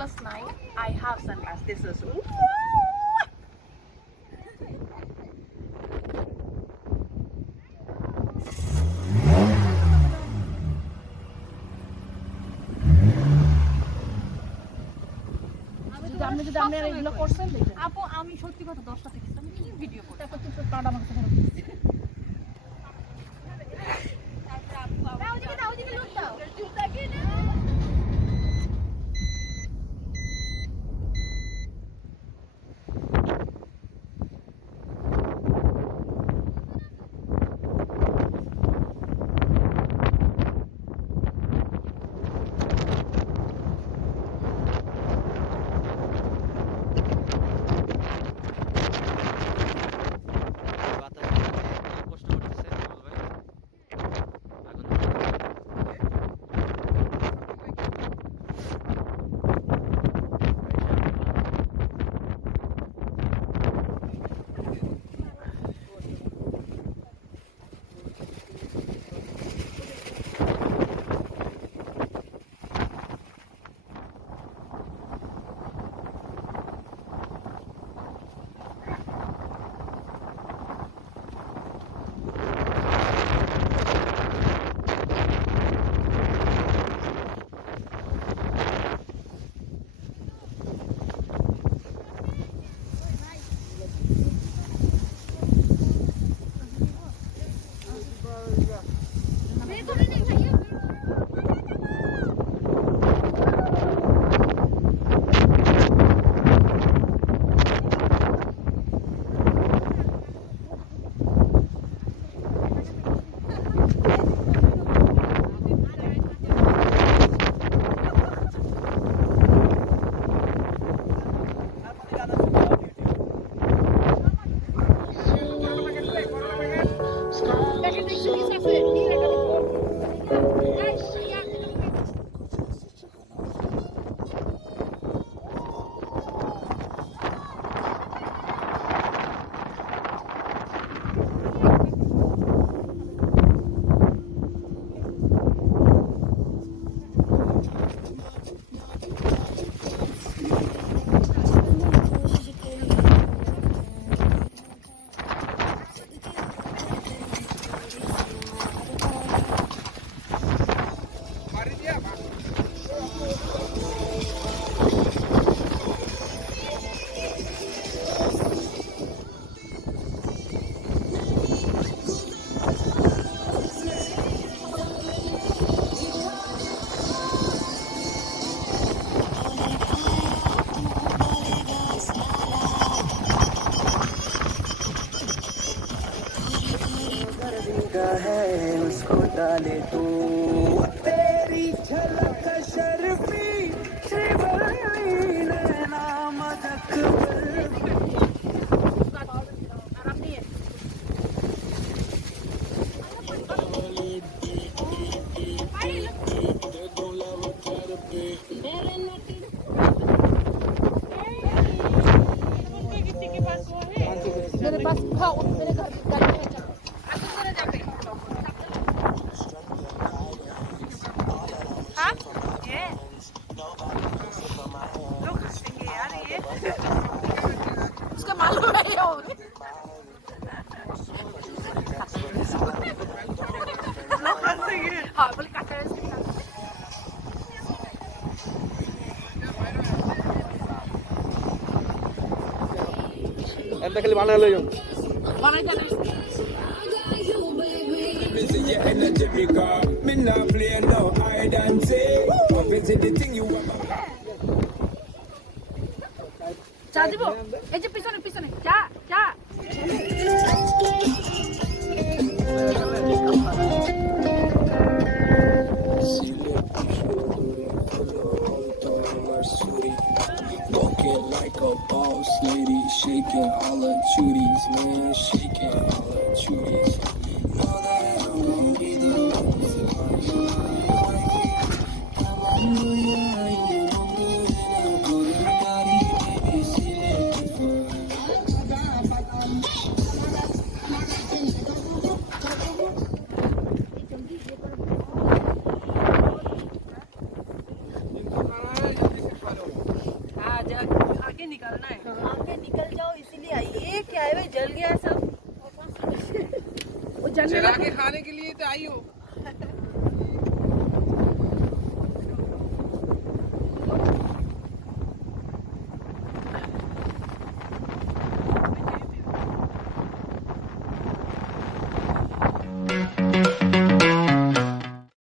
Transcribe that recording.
sunglass night. I have sunglass. This is. আপু আমি সত্যি কথা 10টা থেকে আমি কি ভিডিও করতে তারপর তুই কার্ড আমার কাছে ফেরত দিছিস তারপর আপু দাও লোক দাও জুতা কি না है उसको डाले तू तेरी झलक शर्फी श्रीवल्ली नैना मदक मेरे पास मेरे घर की गाड़ी है उसका मालूम है ये हाँ बोले काटा है انت خلي معنا له يوم बनाई जाना missing your energy because me not play no hide and seek up into the thing you want চা দিব এই যে পিছনে পিছনে চা চা walking like a boss lady shaking all her chuties man shaking all her chuties know that I'm gonna be the one to find you निकलना है। आगे निकल जाओ इसीलिए आई। ये क्या है, जल गया सब। वो जलने जला के खाने के लिए तो आई हो।